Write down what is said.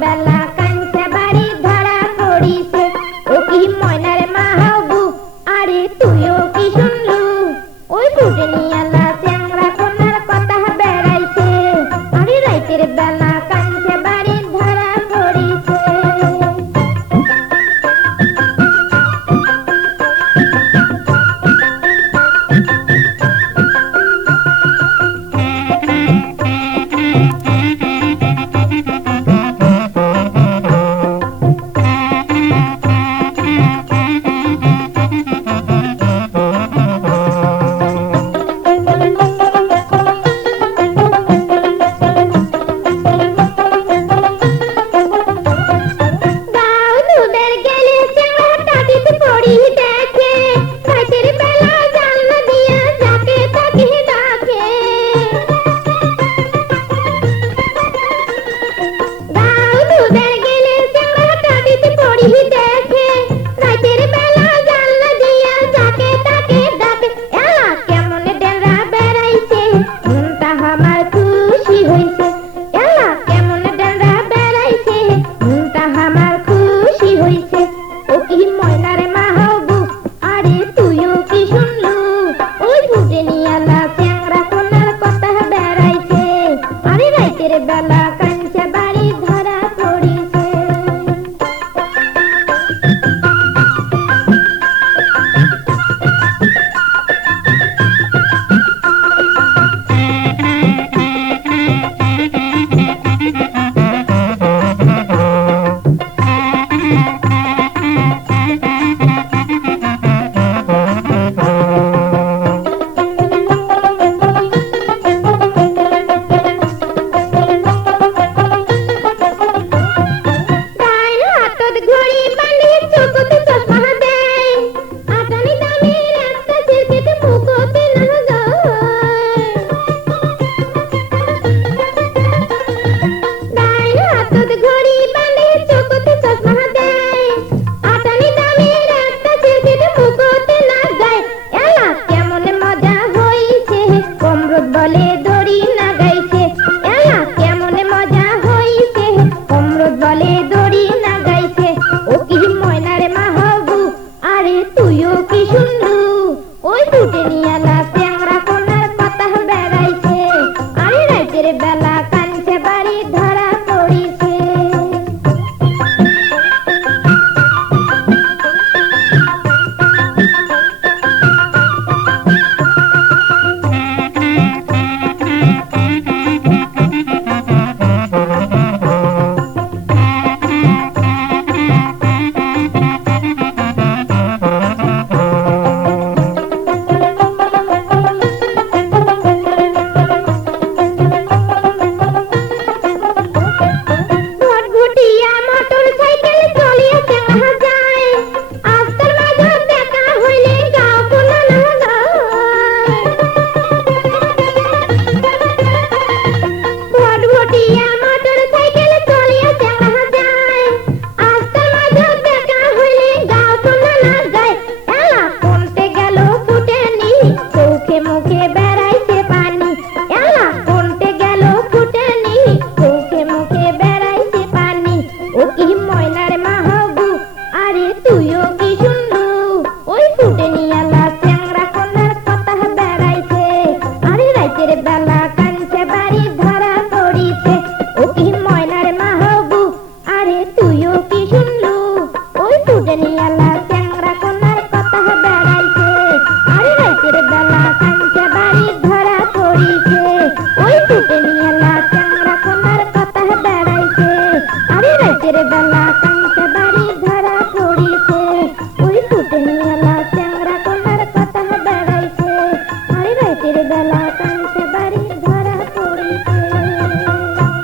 বেলা কাঞ্চা বাড়ি ধরা পড়িছে ও কি ময়নার মা হবু আরে তুইও কি শুনলু ওই ফুটে নিয়ালা চ্যাংড়া কোনার কথা বেড়াইছে আরে রাইতের বেলা কাঞ্চা বাড়ি ধরা পড়িছে বেলা কাঞ্চা বাড়ি ধরা পড়িছে বেলা কাঞ্চা বাড়ি ধরা পড়িছে বেলা কাঞ্চা বাড়ি ধরা পড়িছে ওই ফুটে নিয়ালা চ্যাংড়া কোনার কথা বেড়াইছে আরে রাইতের বেলা